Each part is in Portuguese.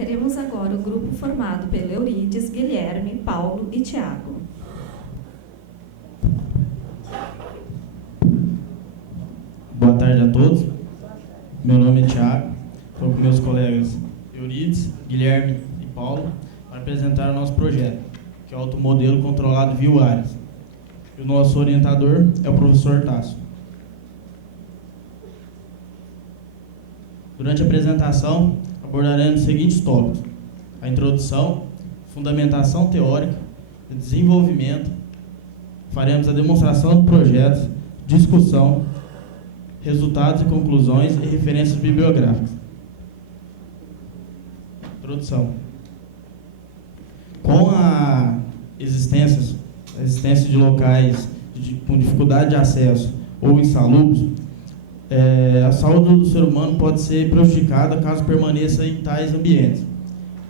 teremos agora o grupo formado pelo Eurides, Guilherme, Paulo e Tiago. Boa tarde a todos. Meu nome é Tiago. Estou com meus colegas Eurides, Guilherme e Paulo para apresentar o nosso projeto, que é o automodelo controlado via wireless. E o nosso orientador é o professor Tasso. Durante a apresentação, abordaremos os seguintes tópicos: a introdução, fundamentação teórica, desenvolvimento, faremos a demonstração do projeto, discussão, resultados e conclusões e referências bibliográficas. Introdução. Com a existência de locais com dificuldade de acesso ou insalubres, a saúde do ser humano pode ser prejudicada caso permaneça em tais ambientes.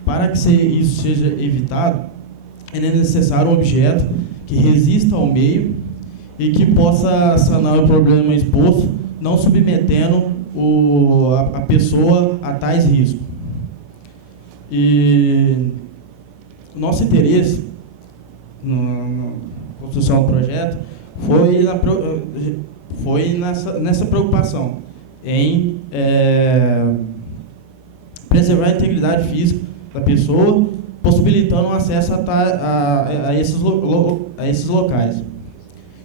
Para que isso seja evitado, é necessário um objeto que resista ao meio e que possa sanar o problema exposto, não submetendo a pessoa a tais riscos. E o nosso interesse na construção do projeto foi nessa preocupação em preservar a integridade física da pessoa, possibilitando o acesso a esses locais.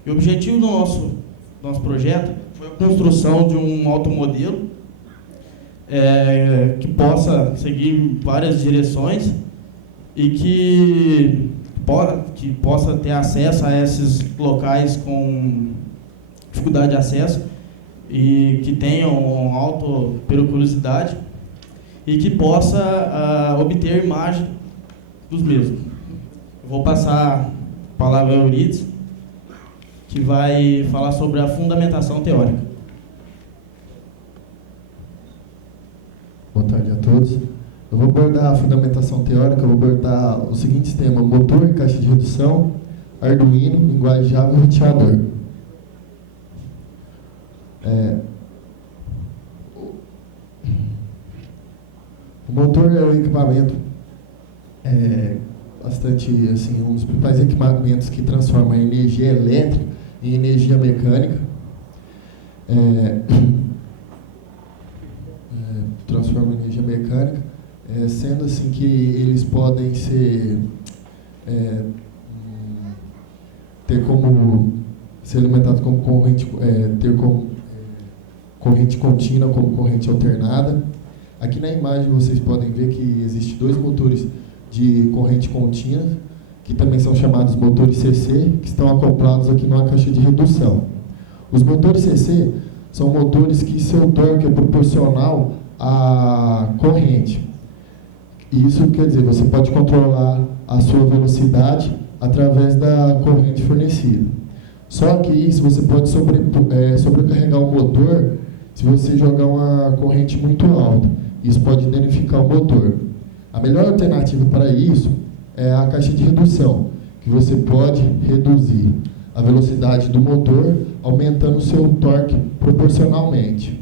E o objetivo do nosso projeto foi a construção de um automodelo que possa seguir várias direções e que possa ter acesso a esses locais com dificuldade de acesso e que tenham alta periculosidade e que possa obter imagem dos mesmos. Eu vou passar a palavra ao Eurides, que vai falar sobre a fundamentação teórica. Boa tarde a todos. Eu vou abordar a fundamentação teórica, eu vou abordar os seguintes temas: motor e caixa de redução, Arduino, linguagem Java e roteador. O motor é um equipamento bastante, assim, um dos principais equipamentos que transforma a energia elétrica em energia mecânica. Transforma em energia mecânica, sendo assim que eles podem ter como ser alimentados como corrente, ter como corrente contínua como corrente alternada. Aqui na imagem vocês podem ver que existem dois motores de corrente contínua, que também são chamados motores CC, que estão acoplados aqui numa caixa de redução. Os motores CC são motores que seu torque é proporcional à corrente. Isso quer dizer, você pode controlar a sua velocidade através da corrente fornecida. Só que isso você pode sobrecarregar o motor se você jogar uma corrente muito alta. Isso pode danificar o motor. A melhor alternativa para isso é a caixa de redução, que você pode reduzir a velocidade do motor, aumentando o seu torque proporcionalmente.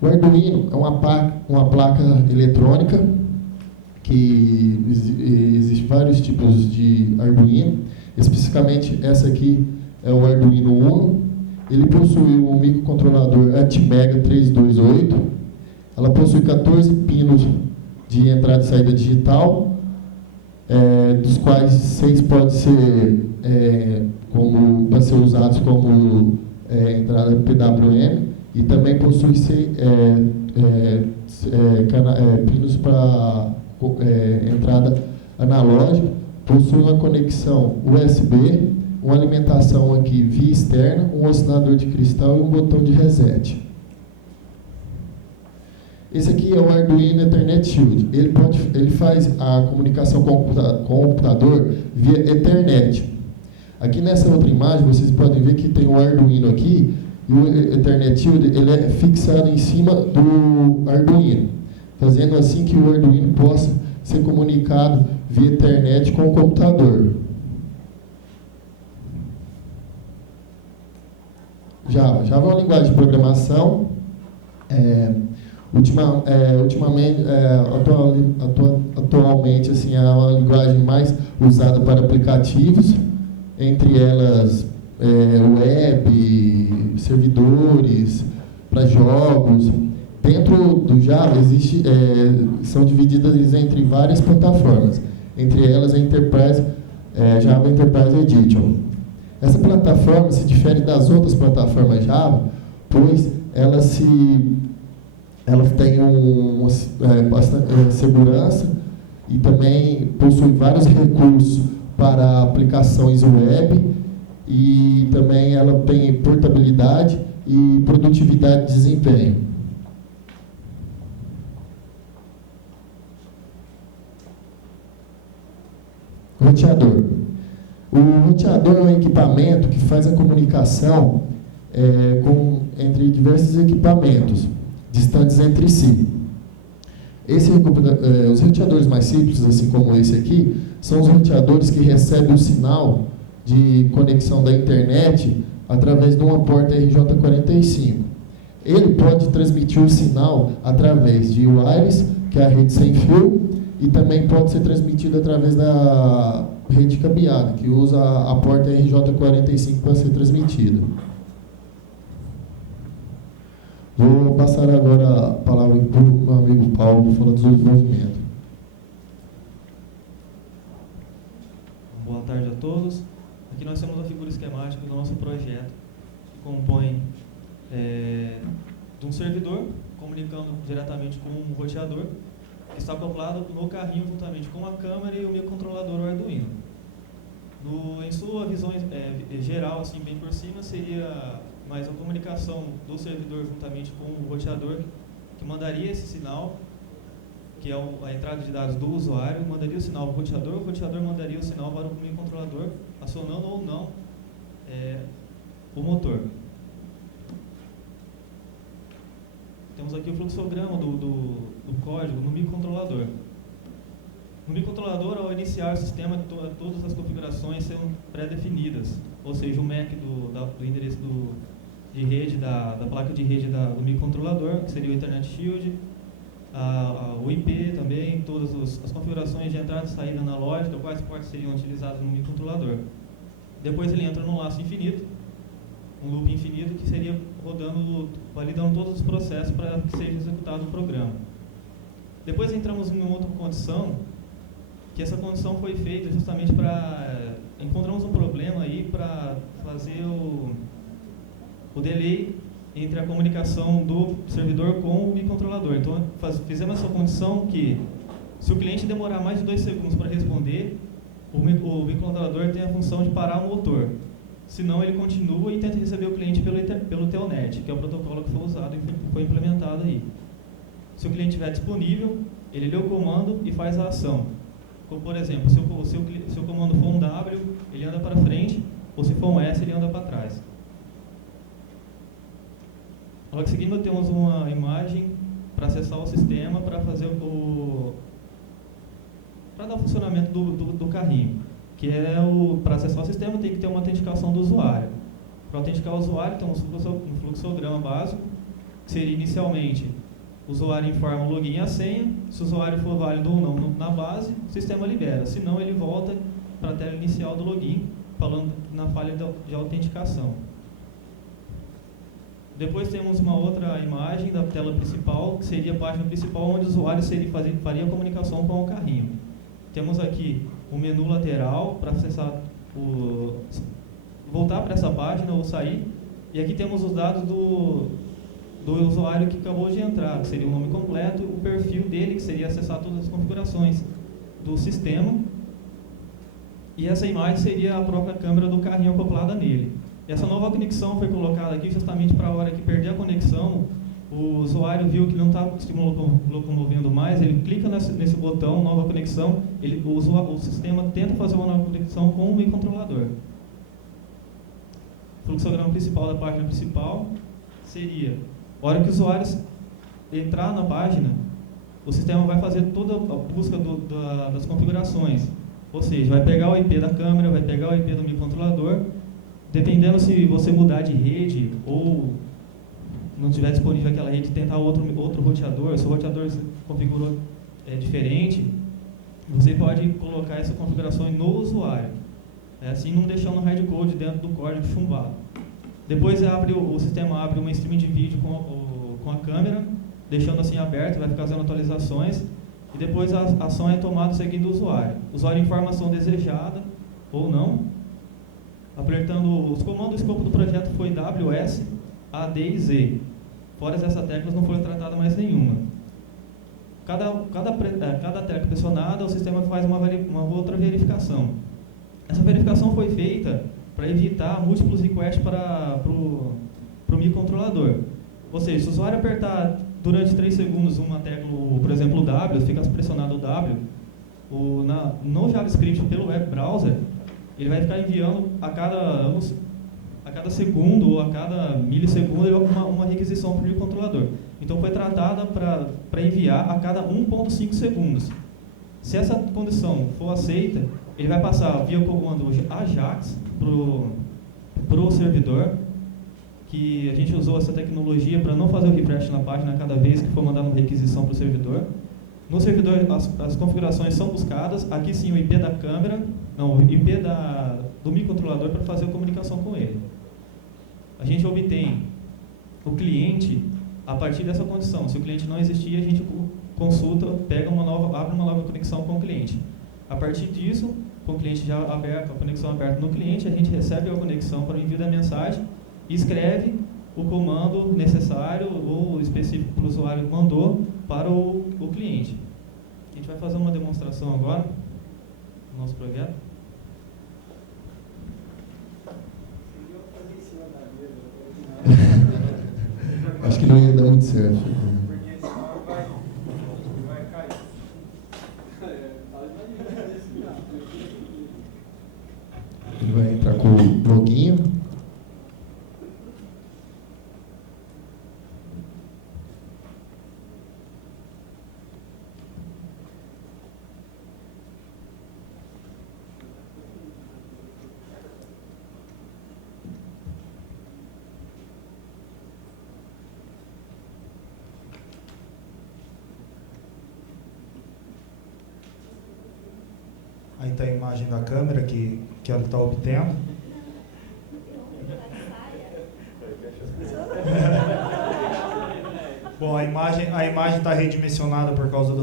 O Arduino é uma placa eletrônica que existe vários tipos de Arduino. Especificamente, essa aqui é o Arduino Uno. Ele possui um microcontrolador Atmega 328. Ela possui 14 pinos de entrada e saída digital, dos quais 6 podem ser para ser usados como entrada PWM, e também possui pinos para entrada analógica. Possui uma conexão USB, uma alimentação aqui via externa, um oscilador de cristal e um botão de reset. Esse aqui é o Arduino Ethernet Shield. Ele faz a comunicação com o computador via Ethernet. Aqui nessa outra imagem vocês podem ver que tem o Arduino aqui, e o Ethernet Shield ele é fixado em cima do Arduino, fazendo assim que o Arduino possa ser comunicado via Ethernet com o computador. Java. Java é uma linguagem de programação. Atualmente assim, é uma linguagem mais usada para aplicativos, entre elas web, servidores, para jogos. Dentro do Java são divididas entre várias plataformas, entre elas a Java Enterprise Edition. Essa plataforma se difere das outras plataformas Java, pois ela tem bastante segurança e também possui vários recursos para aplicações web, e também ela tem portabilidade e produtividade de desempenho. Roteador. O roteador é um equipamento que faz a comunicação entre diversos equipamentos distantes entre si. Os roteadores mais simples, assim como esse aqui, são os roteadores que recebem o sinal de conexão da internet através de uma porta RJ45. Ele pode transmitir o sinal através de wireless, que é a rede sem fio, e também pode ser transmitido através da rede cabeada, que usa a porta RJ45 para ser transmitida. Vou passar agora a palavra para o meu amigo Paulo, falar do desenvolvimento. Boa tarde a todos. Aqui nós temos a figura esquemática do nosso projeto, que compõe de um servidor comunicando diretamente com um roteador, que está acoplado no carrinho juntamente com a câmera e o microcontrolador Arduino. Em sua visão geral, assim, bem por cima, seria mais a comunicação do servidor juntamente com o roteador, que mandaria esse sinal, que é a entrada de dados do usuário, mandaria o sinal para o roteador mandaria o sinal para o microcontrolador, acionando ou não o motor. Temos aqui o fluxograma do código no microcontrolador. No microcontrolador, ao iniciar o sistema, todas as configurações são pré-definidas, ou seja, o MAC do endereço de rede, da placa de rede do microcontrolador, que seria o Ethernet Shield, o IP também, todas as configurações de entrada e saída analógica, quais portas seriam utilizadas no microcontrolador. Depois ele entra num laço infinito, um loop infinito, que seria rodando, validando todos os processos para que seja executado o programa. Depois entramos em uma outra condição, que essa condição foi feita justamente para... encontramos um problema aí para fazer o delay entre a comunicação do servidor com o microcontrolador. Então, fizemos essa condição que, se o cliente demorar mais de 2 segundos para responder, o microcontrolador tem a função de parar o motor. Senão, ele continua e tenta receber o cliente pelo Telnet, que é o protocolo que foi usado e foi implementado aí. Se o cliente estiver disponível, ele lê o comando e faz a ação. Como, por exemplo, se o comando for um W, ele anda para frente, ou se for um S, ele anda para trás. Logo em seguida, temos uma imagem para acessar o sistema, para fazer para dar o funcionamento do carrinho, que é para acessar o sistema tem que ter uma autenticação do usuário. Para autenticar o usuário, temos um fluxograma básico, que seria inicialmente o usuário informa o login e a senha. Se o usuário for válido ou não na base, o sistema libera. Se não, ele volta para a tela inicial do login, falando na falha de autenticação. Depois temos uma outra imagem da tela principal, que seria a página principal, onde o usuário faria a comunicação com o carrinho. Temos aqui o menu lateral para acessar voltar para essa página ou sair. E aqui temos os dados do usuário que acabou de entrar, que seria o nome completo, o perfil dele, que seria acessar todas as configurações do sistema. E essa imagem seria a própria câmera do carrinho acoplada nele. E essa nova conexão foi colocada aqui justamente para a hora que perder a conexão, o usuário viu que não está se locomovendo mais, ele clica nesse botão, nova conexão, o sistema tenta fazer uma nova conexão com o microcontrolador. O fluxograma principal da página principal seria, a hora que o usuário entrar na página, o sistema vai fazer toda a busca das configurações. Ou seja, vai pegar o IP da câmera, vai pegar o IP do microcontrolador, Dependendo se você mudar de rede ou não tiver disponível aquela rede, tentar outro roteador, se o roteador se configurou diferente, você pode colocar essa configuração no usuário. Assim, não deixando o hardcode dentro do código chumbado. Depois o sistema abre uma stream de vídeo com a câmera, deixando assim aberto, vai ficar fazendo atualizações, e depois a ação é tomada seguindo o usuário. O usuário informa a ação desejada ou não, apertando os comandos. O escopo do projeto foi WS, AD e Z. Fora essas teclas não foi tratada mais nenhuma. Cada tecla pressionada, o sistema faz uma outra verificação. Essa verificação foi feita para evitar múltiplos requests para o microcontrolador. Ou seja, se o usuário apertar durante 3 segundos uma tecla, por exemplo, o W, fica pressionado o W, no JavaScript pelo web browser, ele vai ficar enviando a cada segundo ou a cada milissegundo uma requisição para o microcontrolador. Então foi tratada para enviar a cada 1.5 segundos. Se essa condição for aceita, ele vai passar via o comando AJAX para o servidor, que a gente usou essa tecnologia para não fazer o refresh na página cada vez que for mandar uma requisição para o servidor. No servidor, as configurações são buscadas, aqui sim o IP da câmera, não, o IP do microcontrolador para fazer a comunicação com ele. A gente obtém o cliente a partir dessa condição. Se o cliente não existir, a gente consulta, abre uma nova conexão com o cliente. A partir disso, com o cliente já aberto, a conexão aberta no cliente, a gente recebe a conexão para o envio da mensagem e escreve o comando necessário ou específico para o usuário que mandou para o cliente. A gente vai fazer uma demonstração agora do nosso projeto. Acho que não ia dar muito certo. Porque senão vai cair. Ele vai entrar com o loginho. Aí está a imagem da câmera que ela está obtendo. Bom, a imagem está redimensionada por causa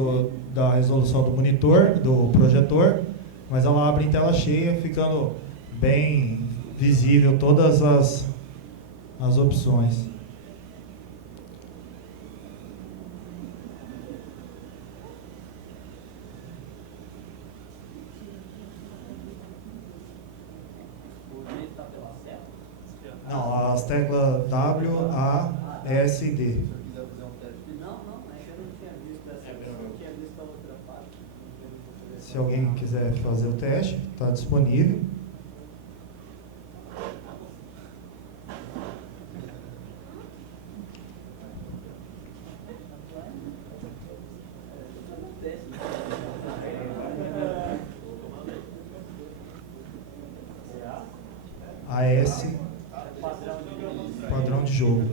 da resolução do monitor, do projetor, mas ela abre em tela cheia, ficando bem visível todas as opções. Não, as teclas W, A, S e D. Se alguém quiser fazer o teste, está disponível. AS, padrão de jogo.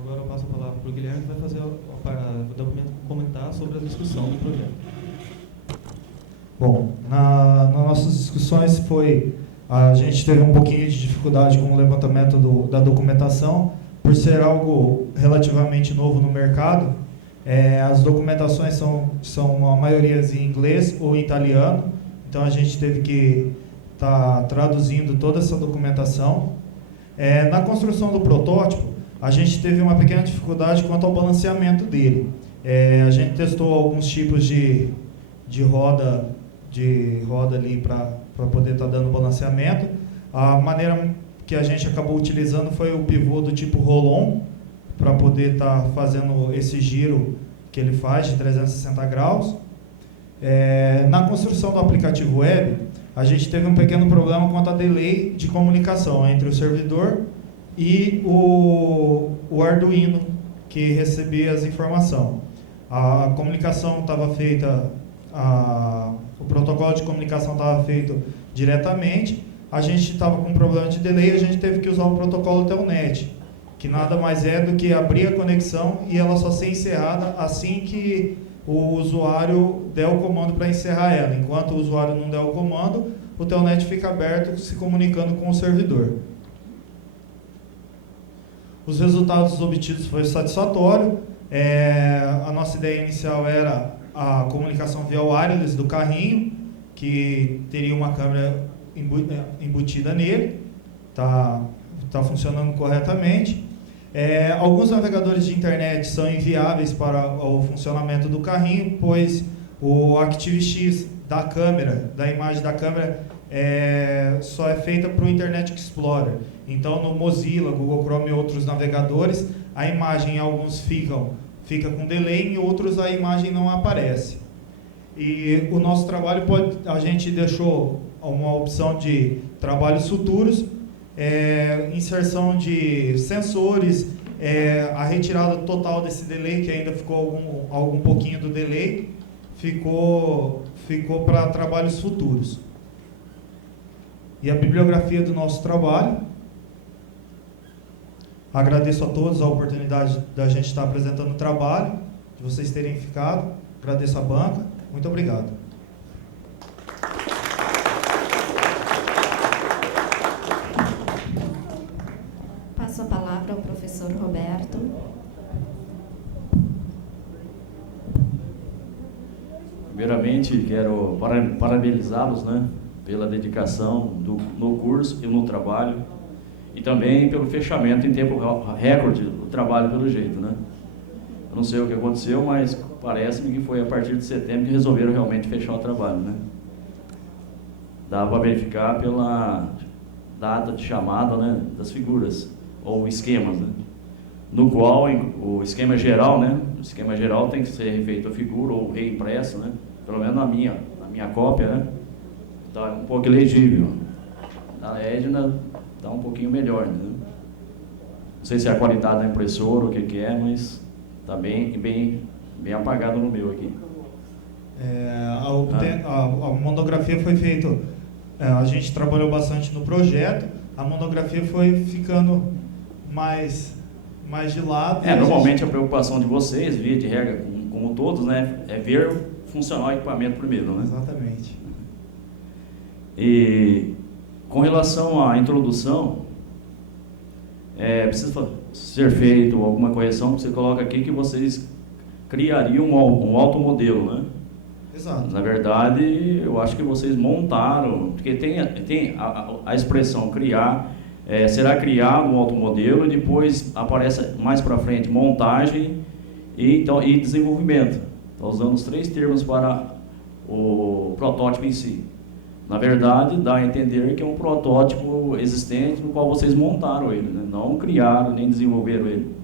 Agora eu passo a palavra para o Guilherme, que vai fazer comentar sobre a discussão do projeto. Bom, nas nossas discussões a gente teve um pouquinho de dificuldade com o levantamento da documentação, por ser algo relativamente novo no mercado. As documentações são a maioria em inglês ou em italiano, então a gente teve que estar traduzindo toda essa documentação. Na construção do protótipo, a gente teve uma pequena dificuldade quanto ao balanceamento dele. A gente testou alguns tipos de roda ali para para poder estar dando balanceamento. A maneira que a gente acabou utilizando foi o pivô do tipo roll-on, para poder estar fazendo esse giro que ele faz de 360 graus. Na construção do aplicativo web, a gente teve um pequeno problema quanto a delay de comunicação entre o servidor e o Arduino que recebia as informações. A comunicação estava feita, o protocolo de comunicação estava feito diretamente, a gente estava com um problema de delay, a gente teve que usar o protocolo Telnet, que nada mais é do que abrir a conexão e ela só ser encerrada assim que o usuário der o comando para encerrar ela. Enquanto o usuário não der o comando, o Telnet fica aberto se comunicando com o servidor. Os resultados obtidos foram satisfatórios. A nossa ideia inicial era a comunicação via wireless do carrinho, que teria uma câmera embutida nele, está funcionando corretamente. Alguns navegadores de internet são inviáveis para o funcionamento do carrinho, pois o ActiveX da câmera, da imagem da câmera, só é feita para o Internet Explorer. Então, no Mozilla, Google Chrome e outros navegadores, a imagem em alguns fica com delay, em outros a imagem não aparece. E o nosso trabalho a gente deixou uma opção de trabalhos futuros, inserção de sensores, a retirada total desse delay, que ainda ficou algum pouquinho do delay, ficou para trabalhos futuros. E a bibliografia do nosso trabalho. Agradeço a todos a oportunidade da gente estar apresentando o trabalho, de vocês terem ficado. Agradeço a banca. Muito obrigado. Passo a palavra ao professor Roberto. Primeiramente, quero parabenizá-los, pela dedicação no curso e no trabalho, e também pelo fechamento em tempo recorde do trabalho, pelo jeito, Eu não sei o que aconteceu, mas parece-me que foi a partir de setembro que resolveram realmente fechar o trabalho, Dá para verificar pela data de chamada, das figuras, ou esquemas, No qual o esquema geral, O esquema geral tem que ser refeito a figura ou reimpresso, Pelo menos na minha cópia, Está um pouco elegível. Na Edna está um pouquinho melhor, Não sei se é a qualidade da impressora ou o que é, mas está bem apagado no meu aqui. A monografia foi feita, a gente trabalhou bastante no projeto, a monografia foi ficando mais de lado. Normalmente a preocupação de vocês, via de regra, como todos, é ver funcionar o equipamento primeiro, Exatamente. E com relação à introdução, precisa ser feito alguma correção, que você coloca aqui que vocês criariam um automodelo, Exato. Na verdade, eu acho que vocês montaram, porque tem a expressão criar, será criado um automodelo e depois aparece mais para frente montagem e desenvolvimento. Está usando os 3 termos para o protótipo em si. Na verdade, dá a entender que é um protótipo existente no qual vocês montaram ele, não criaram nem desenvolveram ele.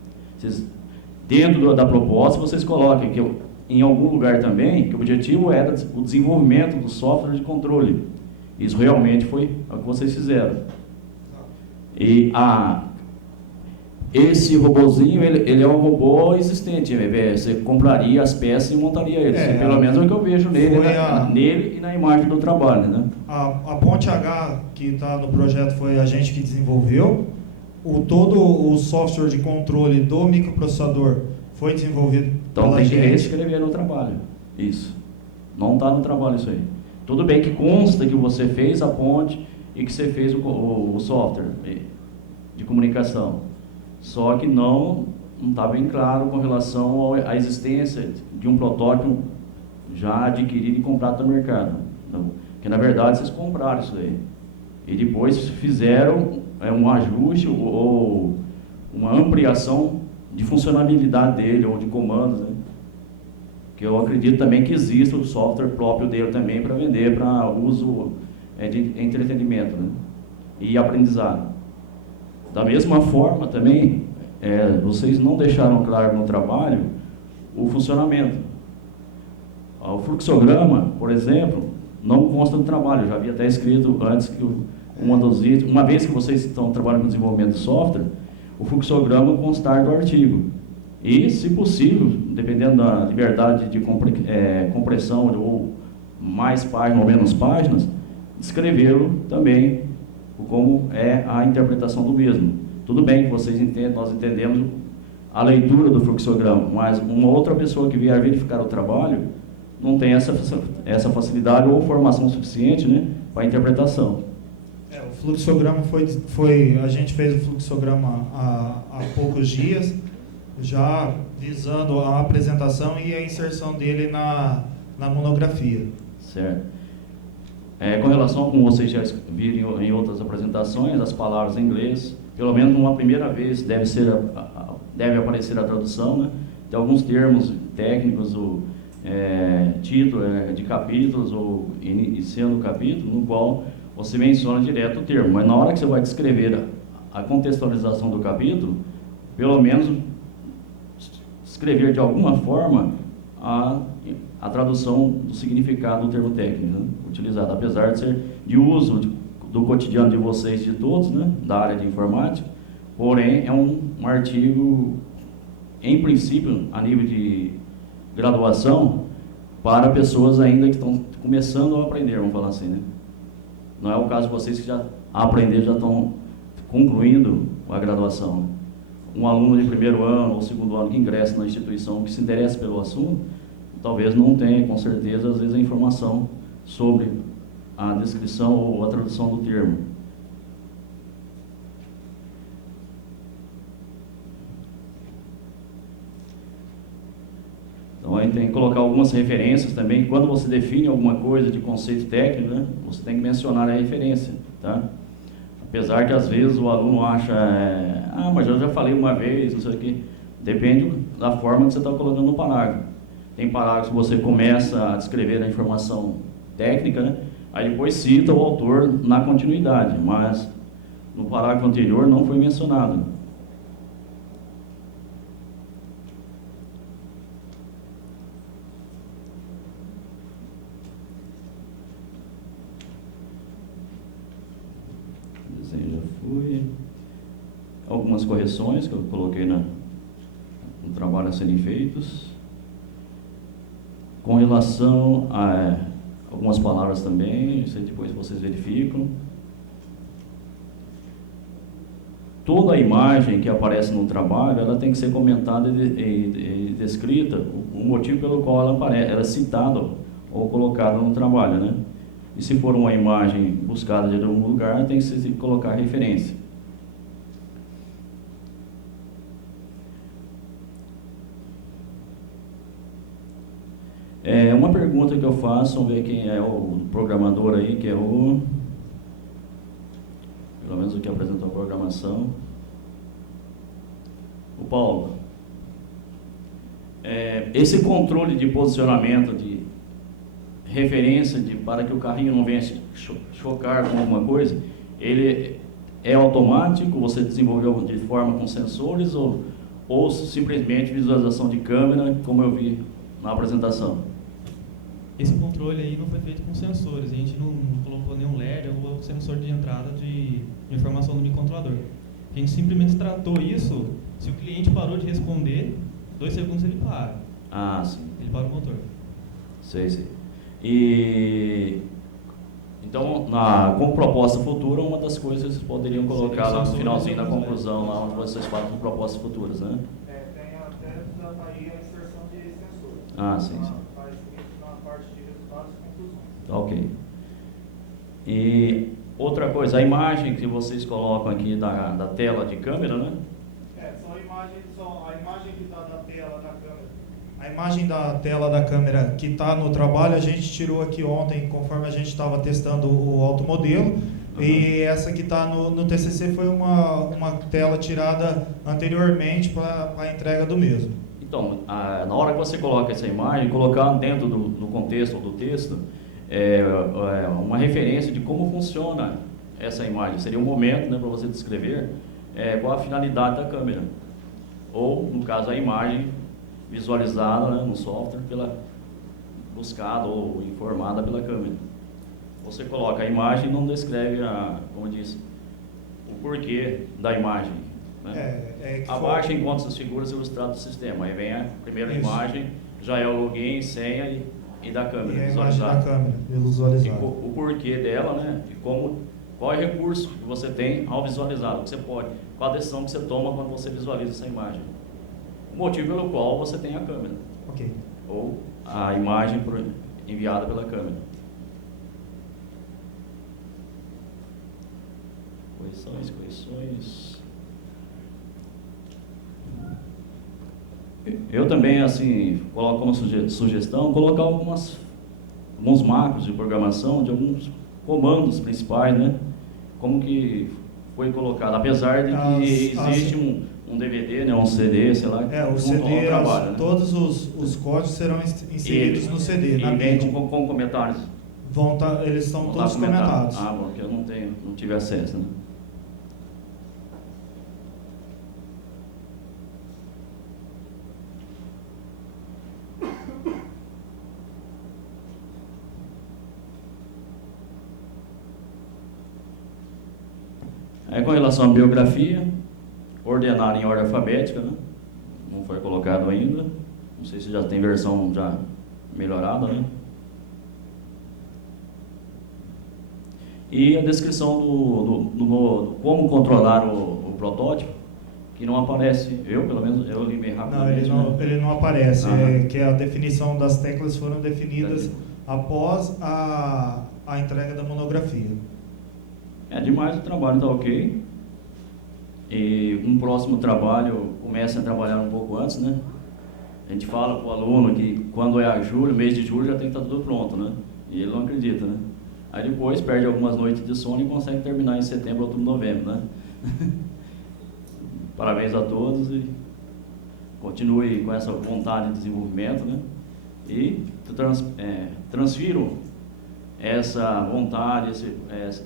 Dentro da proposta, vocês colocam que em algum lugar também, que o objetivo era o desenvolvimento do software de controle. Isso realmente foi o que vocês fizeram. E esse robozinho, ele é um robô existente. Você compraria as peças e montaria ele. Pelo menos é o que eu vejo nele, nele e na imagem do trabalho. A Ponte H, que está no projeto, foi a gente que desenvolveu. Todo o software de controle do microprocessador foi desenvolvido então pela tem gente. que reescrever no trabalho. Isso. Não está no trabalho isso aí. Tudo bem que consta que você fez a ponte e que você fez o software de comunicação. Só que não está bem claro com relação à existência de um protótipo já adquirido e comprado no mercado. Porque, na verdade, vocês compraram isso aí. E depois fizeram um ajuste ou uma ampliação de funcionalidade dele ou de comandos. Que eu acredito também que exista o software próprio dele também para vender para uso de entretenimento, né? E aprendizado. Da mesma forma, também, vocês não deixaram claro no trabalho o funcionamento. O fluxograma, por exemplo, não consta do trabalho. Eu já havia até escrito antes que uma vez que vocês estão trabalhando com desenvolvimento de software, o fluxograma constar do artigo. E, se possível, dependendo da liberdade de compressão ou mais páginas ou menos páginas, descrevê-lo também como é a interpretação do mesmo. Tudo bem que vocês entendem, nós entendemos a leitura do fluxograma, mas uma outra pessoa que vier verificar o trabalho não tem essa facilidade ou formação suficiente, né, para a interpretação. O fluxograma a gente fez o fluxograma há poucos dias, já visando a apresentação e a inserção dele na monografia. Certo. Com relação a como vocês já viram em outras apresentações, as palavras em inglês, pelo menos uma primeira vez deve aparecer a tradução, né? Tem alguns termos técnicos, título de capítulos ou iniciando o capítulo, no qual você menciona direto o termo, mas na hora que você vai descrever a contextualização do capítulo, pelo menos escrever de alguma forma a tradução do significado do termo técnico, né, utilizado, apesar de ser de uso do cotidiano de vocês, de todos, né, da área de informática, porém é um artigo, em princípio, a nível de graduação, para pessoas ainda que estão começando a aprender, vamos falar assim, né? Não é o caso de vocês que já já estão concluindo a graduação, né? Um aluno de primeiro ano ou segundo ano que ingressa na instituição, que se interessa pelo assunto, talvez não tenha, com certeza, às vezes, a informação sobre a descrição ou a tradução do termo. Então, a gente tem que colocar algumas referências também. Quando você define alguma coisa de conceito técnico, né, você tem que mencionar a referência, tá? Apesar que, às vezes, o aluno acha, mas eu já falei uma vez, não sei o quê. Depende da forma que você está colocando no parágrafo. Tem parágrafos que você começa a descrever a informação técnica, né? Aí depois cita o autor na continuidade, mas no parágrafo anterior não foi mencionado. O desenho já foi. Algumas correções que eu coloquei no trabalho a serem feitos. Com relação a algumas palavras também, isso aí depois vocês verificam. Toda a imagem que aparece no trabalho, ela tem que ser comentada e descrita, o motivo pelo qual ela é citada ou colocada no trabalho, né? E se for uma imagem buscada de algum lugar, tem que se colocar referência. Uma pergunta que eu faço, vamos ver quem é o programador aí, que é pelo menos o que apresentou a programação. O Paulo. Esse controle de posicionamento, de referência, para que o carrinho não venha chocar com alguma coisa, ele é automático? Você desenvolveu de forma com sensores ou simplesmente visualização de câmera, como eu vi na apresentação? Esse controle aí não foi feito com sensores, a gente não colocou nenhum LED ou sensor de entrada de informação do microcontrolador. A gente simplesmente tratou isso, se o cliente parou de responder, 2 segundos ele para. Ah, sim. Ele para o motor. Sei. E então, como proposta futura, uma das coisas que vocês poderiam colocar lá no finalzinho da conclusão, lá onde vocês falam com propostas futuras, né? Tem até aí a inserção de sensores. Ah, sim. Na parte de resultados e conclusões. Ok. E outra coisa, a imagem que vocês colocam aqui da tela de câmera, né? Só a imagem que está da tela da câmera. A imagem da tela da câmera que está no trabalho, a gente tirou aqui ontem, conforme a gente estava testando o automodelo. Uhum. E essa que está no TCC foi uma tela tirada anteriormente para a entrega do mesmo. Então, na hora que você coloca essa imagem, colocar dentro do contexto ou do texto, uma referência de como funciona essa imagem. Seria um momento, né, para você descrever qual a finalidade da câmera. Ou, no caso, a imagem visualizada, né, no software, buscada ou informada pela câmera. Você coloca a imagem e não descreve, como eu disse, o porquê da imagem. Né? Abaixo, enquanto as figuras ilustradas do sistema. Aí vem a primeira imagem, já é o login, senha e da câmera. E a imagem da câmera visualizada. O porquê dela, né? E qual é o recurso que você tem ao visualizar, o que você pode, qual a decisão que você toma quando você visualiza essa imagem. O motivo pelo qual você tem a câmera. Ok. Ou a imagem enviada pela câmera. Correções. Eu também, assim, coloco como sugestão, colocar alguns macros de programação, de alguns comandos principais, né? Como que foi colocado, apesar de que existe um DVD, né, um CD, sei lá, o CD, trabalho, né? todos os códigos serão inseridos no CD, na mídia. Com comentários? Eles estão todos comentados. Bom, porque eu não tive acesso, né? Com relação à biografia, ordenar em ordem alfabética, né? Não foi colocado ainda. Não sei se já tem versão já melhorada, né? E a descrição do como controlar o protótipo, que não aparece. Pelo menos, eu li bem rapidamente. Não, ele não aparece. Que a definição das teclas foram definidas após a entrega da monografia. Demais, o trabalho está ok. E um próximo trabalho começa a trabalhar um pouco antes, né? A gente fala para o aluno que quando é mês de julho já tem que estar tudo pronto, né? E ele não acredita, né? Aí depois perde algumas noites de sono e consegue terminar em setembro, outubro, novembro, né? Parabéns a todos e continue com essa vontade de desenvolvimento, né? E transfiram essa vontade,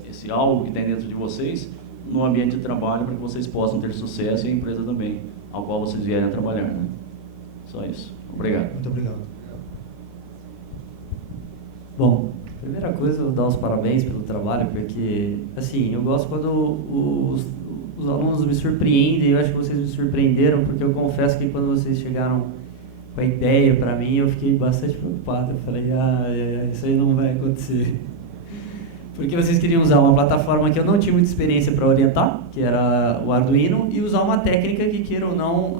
esse algo que tem dentro de vocês no ambiente de trabalho para que vocês possam ter sucesso e a empresa também, ao qual vocês vierem a trabalhar, né? Só isso. Obrigado. Muito obrigado. Bom, primeira coisa, eu vou dar os parabéns pelo trabalho, porque, assim, eu gosto quando os alunos me surpreendem, eu acho que vocês me surpreenderam, porque eu confesso que quando vocês chegaram com a ideia para mim, eu fiquei bastante preocupado. Eu falei, isso aí não vai acontecer. Porque vocês queriam usar uma plataforma que eu não tinha muita experiência para orientar, que era o Arduino, e usar uma técnica que, queira ou não,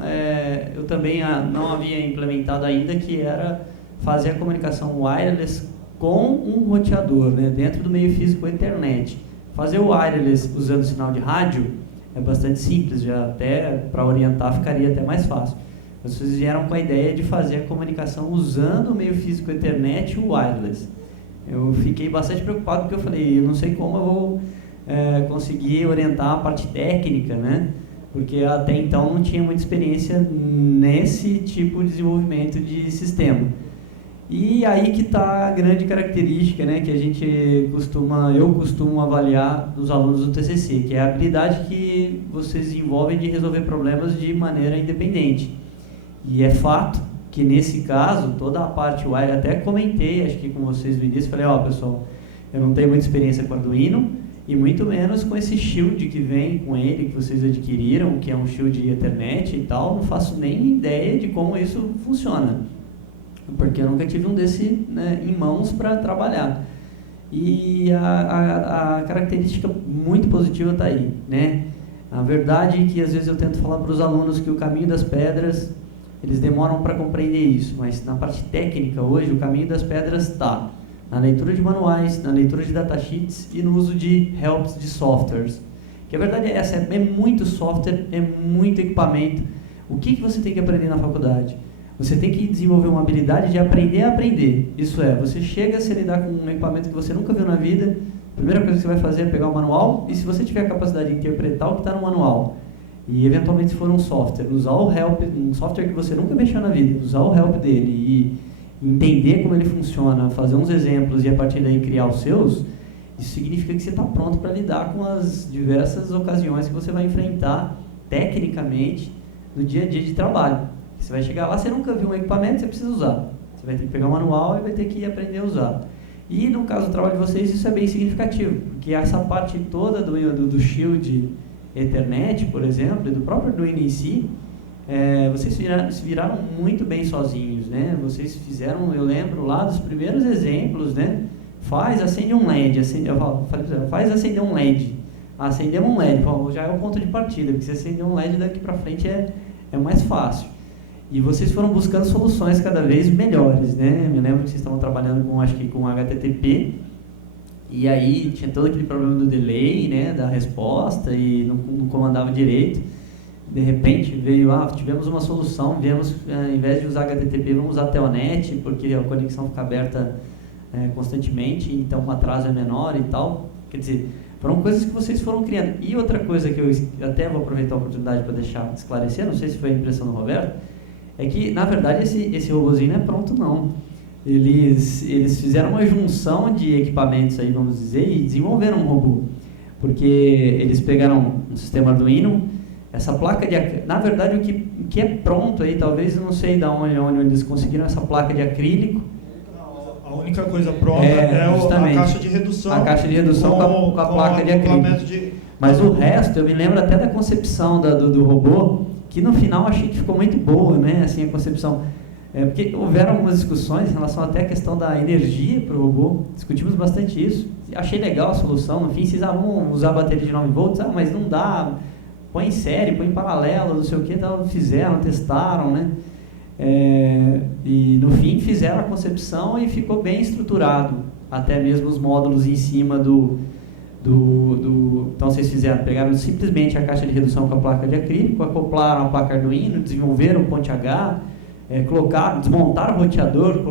eu também não havia implementado ainda, que era fazer a comunicação wireless com um roteador, né, dentro do meio físico Ethernet. Fazer o wireless usando sinal de rádio é bastante simples, já até para orientar ficaria até mais fácil. Vocês vieram com a ideia de fazer a comunicação usando o meio físico Ethernet e o wireless. Eu fiquei bastante preocupado porque eu falei, eu não sei como eu vou conseguir orientar a parte técnica, né? Porque até então não tinha muita experiência nesse tipo de desenvolvimento de sistema. E aí que está a grande característica, né, que eu costumo avaliar dos alunos do TCC, que é a habilidade que vocês desenvolvem de resolver problemas de maneira independente. E é fato que nesse caso, toda a parte wire, até comentei, acho que com vocês no início, falei, pessoal, eu não tenho muita experiência com Arduino, e muito menos com esse shield que vem com ele, que vocês adquiriram, que é um shield Ethernet e tal, não faço nem ideia de como isso funciona, porque eu nunca tive um desse, né, em mãos para trabalhar. E a característica muito positiva está aí, né? A verdade é que às vezes eu tento falar para os alunos que o caminho das pedras, eles demoram para compreender isso, mas na parte técnica hoje, o caminho das pedras está na leitura de manuais, na leitura de datasheets e no uso de helps de softwares. Que a verdade é essa, é muito software, é muito equipamento. O que você tem que aprender na faculdade? Você tem que desenvolver uma habilidade de aprender a aprender. Isso é, você chega a se lidar com um equipamento que você nunca viu na vida, a primeira coisa que você vai fazer é pegar o manual, e se você tiver a capacidade de interpretar o que está no manual, e eventualmente se for um software, usar o help, um software que você nunca mexeu na vida, usar o help dele entender como ele funciona, fazer uns exemplos e a partir daí criar os seus, isso significa que você está pronto para lidar com as diversas ocasiões que você vai enfrentar tecnicamente no dia a dia de trabalho. Você vai chegar lá, você nunca viu um equipamento, você precisa usar. Você vai ter que pegar o manual e vai ter que aprender a usar. E no caso do trabalho de vocês, isso é bem significativo, porque essa parte toda do Shield Ethernet, por exemplo, e do próprio Arduino em si, vocês se viraram muito bem sozinhos, né? Vocês fizeram, eu lembro lá dos primeiros exemplos, né? Acende um LED, faz acender um LED. Acendemos um LED, já é o ponto de partida, porque se acender um LED daqui para frente é mais fácil. E vocês foram buscando soluções cada vez melhores, né? Me lembro que vocês estavam trabalhando com HTTP, e aí tinha todo aquele problema do delay, né? Da resposta, e não comandava direito. De repente veio, tivemos uma solução, viemos, ao invés de usar HTTP, vamos usar Telnet, porque a conexão fica aberta constantemente, então o atraso é menor e tal. Quer dizer, foram coisas que vocês foram criando. E outra coisa que eu até vou aproveitar a oportunidade para deixar esclarecer, não sei se foi a impressão do Roberto, é que, na verdade, esse robozinho não é pronto, não. Eles fizeram uma junção de equipamentos, aí, vamos dizer, e desenvolveram um robô. Porque eles pegaram um sistema Arduino, essa placa de... Na verdade, o que é pronto aí, talvez, eu não sei de onde eles conseguiram essa placa de acrílico. A única coisa pronta é a caixa de redução. A caixa de redução com a placa de acrílico. Mas o resto, eu me lembro até da concepção do robô, que no final achei que ficou muito boa, né? Assim, a concepção. Porque houveram algumas discussões em relação até à questão da energia para o robô. Discutimos bastante isso. Achei legal a solução. No fim, vocês vão usar a bateria de 9 volts, mas não dá. Põe em série, põe em paralelo, não sei o que. Então, fizeram, testaram, né? E no fim fizeram a concepção e ficou bem estruturado, até mesmo os módulos em cima então vocês pegaram simplesmente a caixa de redução com a placa de acrílico, acoplaram a placa Arduino, desenvolveram o ponte H, desmontaram o roteador,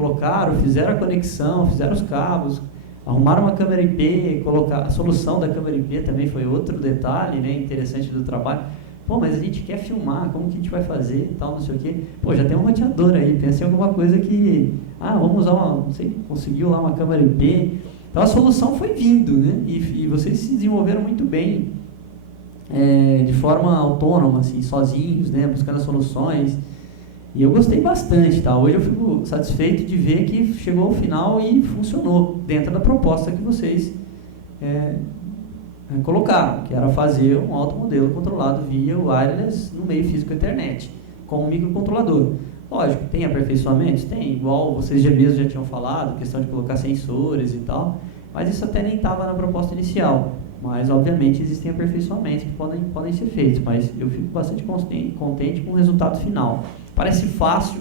fizeram a conexão, fizeram os cabos, arrumaram uma câmera IP, a solução da câmera IP também foi outro detalhe, né, interessante do trabalho. Mas a gente quer filmar, como que a gente vai fazer e tal, não sei o quê. Já tem um roteador aí, pensa em alguma coisa que... vamos usar não sei, conseguiu lá uma câmera IP. Então a solução foi vindo, né? E vocês se desenvolveram muito bem, de forma autônoma, assim, sozinhos, né? Buscando soluções. E eu gostei bastante, tá? Hoje eu fico satisfeito de ver que chegou ao final e funcionou dentro da proposta que vocês... colocaram, que era fazer um automodelo controlado via wireless no meio físico Ethernet, com um microcontrolador. Lógico, tem aperfeiçoamentos? Tem, igual vocês mesmos já tinham falado, questão de colocar sensores e tal, mas isso até nem estava na proposta inicial. Mas, obviamente, existem aperfeiçoamentos que podem ser feitos, mas eu fico bastante contente com o resultado final. Parece fácil,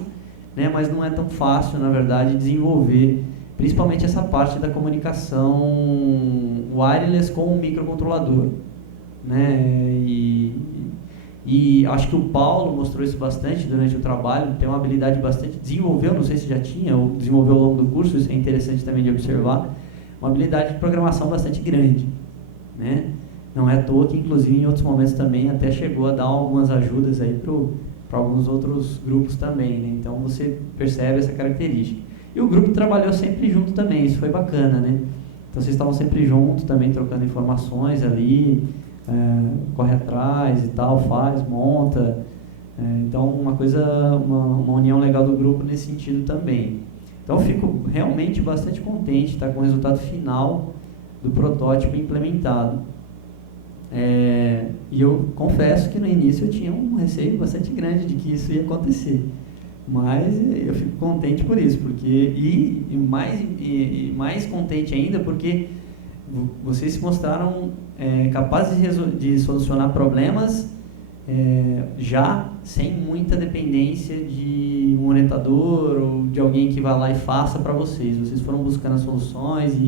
né, mas não é tão fácil, na verdade, desenvolver principalmente essa parte da comunicação wireless com o microcontrolador, né? E acho que o Paulo mostrou isso bastante durante o trabalho, tem uma habilidade bastante, desenvolveu, não sei se já tinha, ou desenvolveu ao longo do curso, isso é interessante também de observar, uma habilidade de programação bastante grande, né? Não é à toa que, inclusive, em outros momentos também até chegou a dar algumas ajudas aí para alguns outros grupos também, né? Então você percebe essa característica. E o grupo trabalhou sempre junto também, isso foi bacana, né? Então vocês estavam sempre juntos também, trocando informações ali, corre atrás e tal, monta. Então uma união legal do grupo nesse sentido também. Então eu fico realmente bastante contente de estar com o resultado final do protótipo implementado. E eu confesso que no início eu tinha um receio bastante grande de que isso ia acontecer. Mas eu fico contente por isso, porque mais contente ainda porque vocês se mostraram capazes de solucionar problemas já sem muita dependência de um orientador ou de alguém que vá lá e faça para vocês. Vocês foram buscando as soluções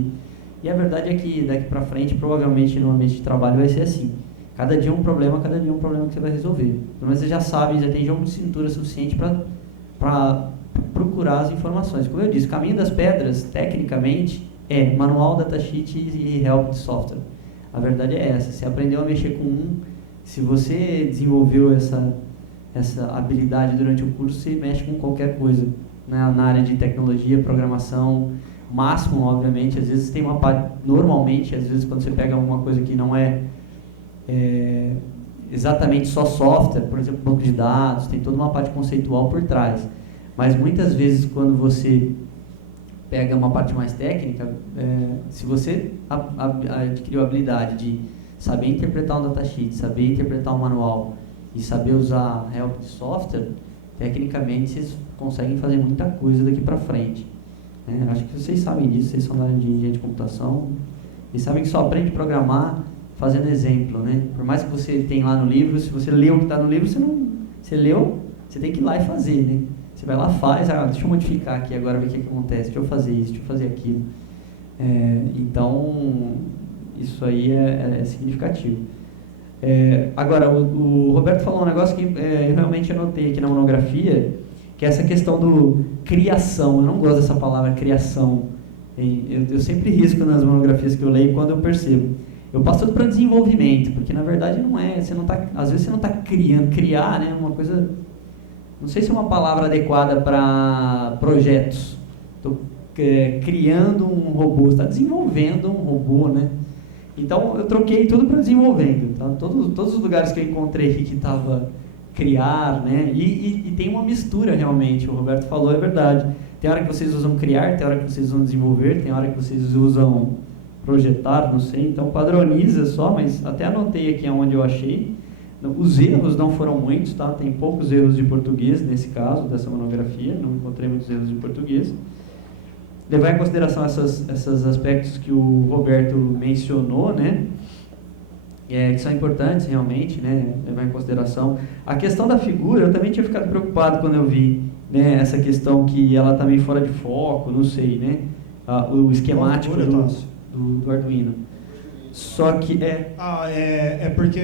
e a verdade é que daqui para frente provavelmente no ambiente de trabalho vai ser assim. Cada dia um problema que você vai resolver. Pelo menos você já sabe, já tem jogo de cintura suficiente para procurar as informações. Como eu disse, o caminho das pedras, tecnicamente, é manual, datasheet e help de software. A verdade é essa. Você aprendeu a mexer com se você desenvolveu essa habilidade durante o curso, você mexe com qualquer coisa. né, na área de tecnologia, programação, máximo, obviamente, às vezes tem uma parte, normalmente, às vezes quando você pega alguma coisa que não é exatamente só software, por exemplo, banco de dados, tem toda uma parte conceitual por trás. Mas muitas vezes quando você pega uma parte mais técnica, se você adquiriu a habilidade de saber interpretar um datasheet, saber interpretar um manual e saber usar help de software, tecnicamente vocês conseguem fazer muita coisa daqui para frente. Acho que vocês sabem disso, vocês são da área de engenharia de computação, e sabem que só aprende a programar fazendo exemplo, né? Por mais que você tenha lá no livro, se você leu o que está no livro, você leu, você tem que ir lá e fazer, né? Você vai lá, faz, deixa eu modificar aqui agora, ver o que acontece, deixa eu fazer isso, deixa eu fazer aquilo. Então, isso aí é significativo. Agora, o Roberto falou um negócio que eu realmente anotei aqui na monografia, que é essa questão do criação. Eu não gosto dessa palavra criação. Eu sempre risco nas monografias que eu leio quando eu percebo. Eu passo tudo para desenvolvimento, porque na verdade não é, às vezes você não está criando, criar, né, uma coisa, não sei se é uma palavra adequada para projetos. Estou criando um robô, você está desenvolvendo um robô, né? Então eu troquei tudo para desenvolvendo, tá? Todos os lugares que eu encontrei que estava criar, né? E tem uma mistura realmente, o Roberto falou, é verdade. Tem hora que vocês usam criar, tem hora que vocês usam desenvolver, tem hora que vocês usam projetar, não sei, então padroniza só, mas até anotei aqui onde eu achei. Os erros não foram muitos, tá? Tem poucos erros de português nesse caso, dessa monografia, não encontrei muitos erros de português. Levar em consideração esses aspectos que o Roberto mencionou, né? Que são importantes realmente, né? Levar em consideração. A questão da figura, eu também tinha ficado preocupado quando eu vi, né? Essa questão que ela está meio fora de foco, não sei, né? O esquemático do Arduino. Só que é porque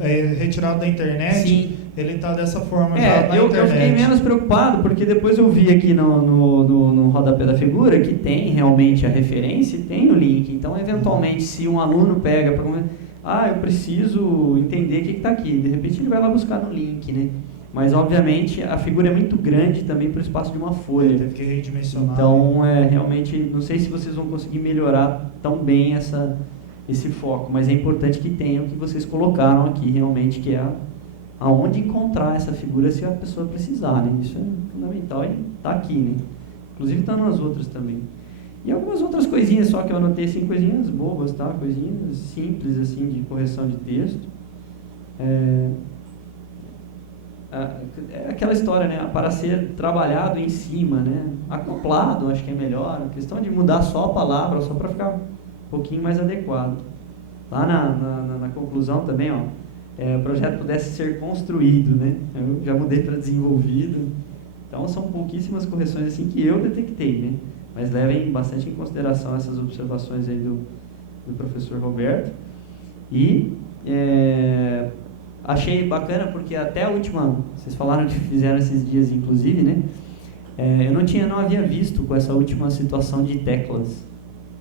é retirado da internet. Sim. Ele está dessa forma já na eu internet. fiquei menos preocupado, porque depois eu vi aqui no rodapé da figura que tem realmente a referência e tem o link. Então, eventualmente, se um aluno pega para eu preciso entender o que está aqui, de repente ele vai lá buscar no link, né? Mas, obviamente, a figura é muito grande também para o espaço de uma folha. Teve que redimensionar. Então, realmente, não sei se vocês vão conseguir melhorar tão bem esse foco, mas é importante que tenham o que vocês colocaram aqui, realmente, que é aonde encontrar essa figura se a pessoa precisar, né? Isso é fundamental e está aqui, né? Inclusive está nas outras também. E algumas outras coisinhas só que eu anotei, assim, coisinhas bobas, tá? Coisinhas simples, assim, de correção de texto. Aquela história, né? Para ser trabalhado em cima, né? Acoplado, acho que é melhor. A questão de mudar só a palavra, só para ficar um pouquinho mais adequado. Lá na conclusão também, ó. O projeto pudesse ser construído, né? Eu já mudei para desenvolvido. Então, são pouquíssimas correções assim que eu detectei, né? Mas levem bastante em consideração essas observações aí do professor Roberto. E achei bacana porque até a última, vocês falaram que fizeram esses dias, inclusive, né? Eu não havia visto com essa última situação de teclas,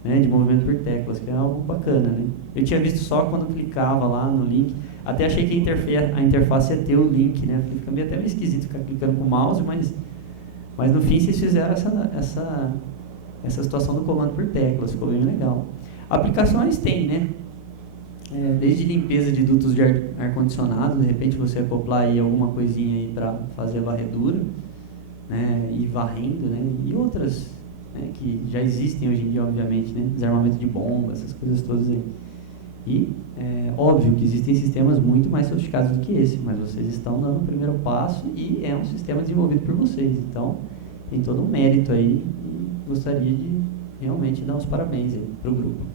né? De movimento por teclas, que é algo bacana, né? Eu tinha visto só quando clicava lá no link. Até achei que a interface ia ter o link, né? Fica até meio esquisito ficar clicando com o mouse, mas no fim vocês fizeram essa situação do comando por teclas, ficou bem legal. Aplicações tem, né? Desde limpeza de dutos de ar-condicionado, de repente você acoplar aí alguma coisinha aí para fazer a varredura, né? E varrendo, né? E outras, né? Que já existem hoje em dia, obviamente, né? Desarmamento de bomba, essas coisas todas aí. E óbvio que existem sistemas muito mais sofisticados do que esse, mas vocês estão dando o primeiro passo e é um sistema desenvolvido por vocês. Então, tem todo um mérito aí e gostaria de realmente dar os parabéns para o grupo.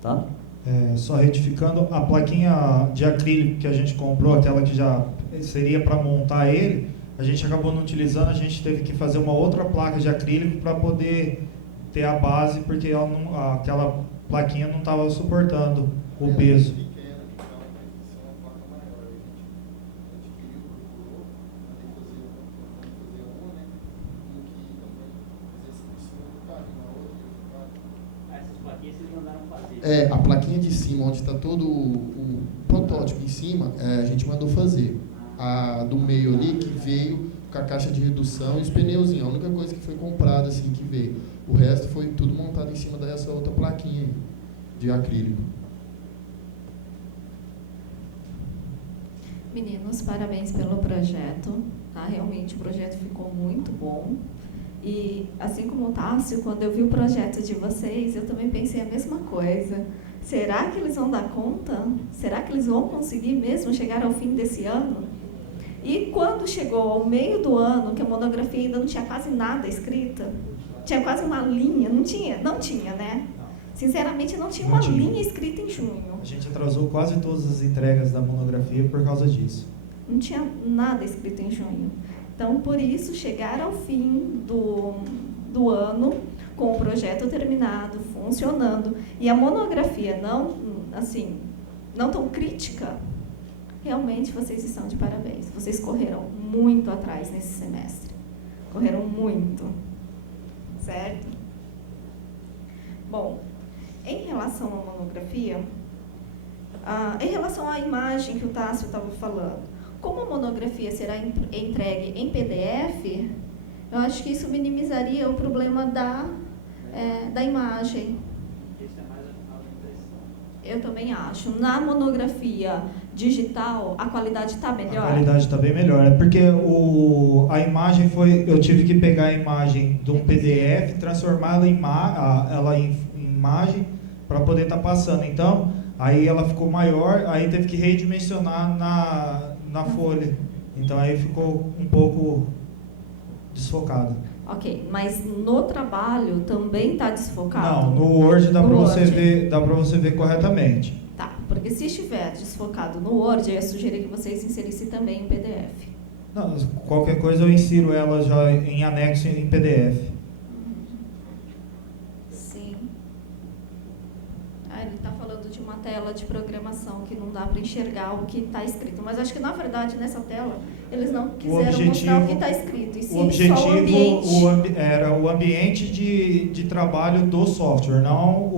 Tá? Só retificando, a plaquinha de acrílico que a gente comprou, aquela que já seria para montar ele, a gente acabou não utilizando, a gente teve que fazer uma outra placa de acrílico para poder ter a base, porque aquela plaquinha não estava suportando o peso. Essas plaquinhas vocês mandaram fazer? A plaquinha de cima, onde está todo o protótipo em cima, a gente mandou fazer. A do meio ali, que veio com a caixa de redução e os pneuzinhos. A única coisa que foi comprada, assim, que veio. O resto foi tudo montado em cima dessa outra plaquinha aí, de acrílico. Meninos, parabéns pelo projeto. Tá? Realmente o projeto ficou muito bom. E assim como o Tássio, quando eu vi o projeto de vocês, eu também pensei a mesma coisa. Será que eles vão dar conta? Será que eles vão conseguir mesmo chegar ao fim desse ano? E quando chegou ao meio do ano, que a monografia ainda não tinha quase nada escrita, tinha quase uma linha, não tinha, né? Sinceramente, não tinha uma linha escrita em junho. A gente atrasou quase todas as entregas da monografia por causa disso. Não tinha nada escrito em junho. Então, por isso, chegar ao fim do ano com o projeto terminado, funcionando, e a monografia não tão crítica, realmente vocês estão de parabéns. Vocês correram muito atrás nesse semestre. Correram muito. Certo? Bom, em relação à monografia, em relação à imagem que o Tássio estava falando, como a monografia será entregue em PDF, eu acho que isso minimizaria o problema da imagem. Eu também acho. Na monografia digital, a qualidade está melhor? A qualidade está bem melhor. É porque a imagem eu tive que pegar a imagem de um PDF, transformá-la em imagem para poder estar passando. Então, aí ela ficou maior, aí teve que redimensionar na folha. Então, aí ficou um pouco desfocado. Ok, mas no trabalho também está desfocado? Não, no Word dá para você ver corretamente. Tá, porque se estiver desfocado no Word, eu ia sugerir que vocês inserissem também em PDF. Não, qualquer coisa eu insiro ela já em anexo em PDF. Sim. Ele está falando de uma tela de programação que não dá para enxergar o que está escrito. Mas acho que, na verdade, nessa tela, eles não quiseram mostrar o que está escrito. E sim, o objetivo só o ambiente. Era o ambiente de trabalho do software, não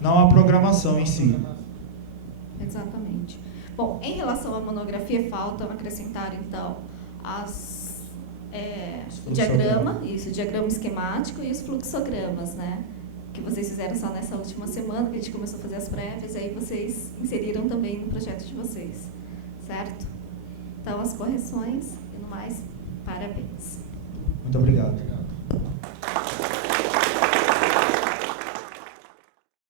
não a programação em si. Exatamente. Bom, em relação à monografia, faltam acrescentar, então, diagrama esquemático e os fluxogramas, né? Que vocês fizeram só nessa última semana, que a gente começou a fazer as prévias, e aí vocês inseriram também no projeto de vocês, certo? Então, as correções e no mais, parabéns. Muito obrigado.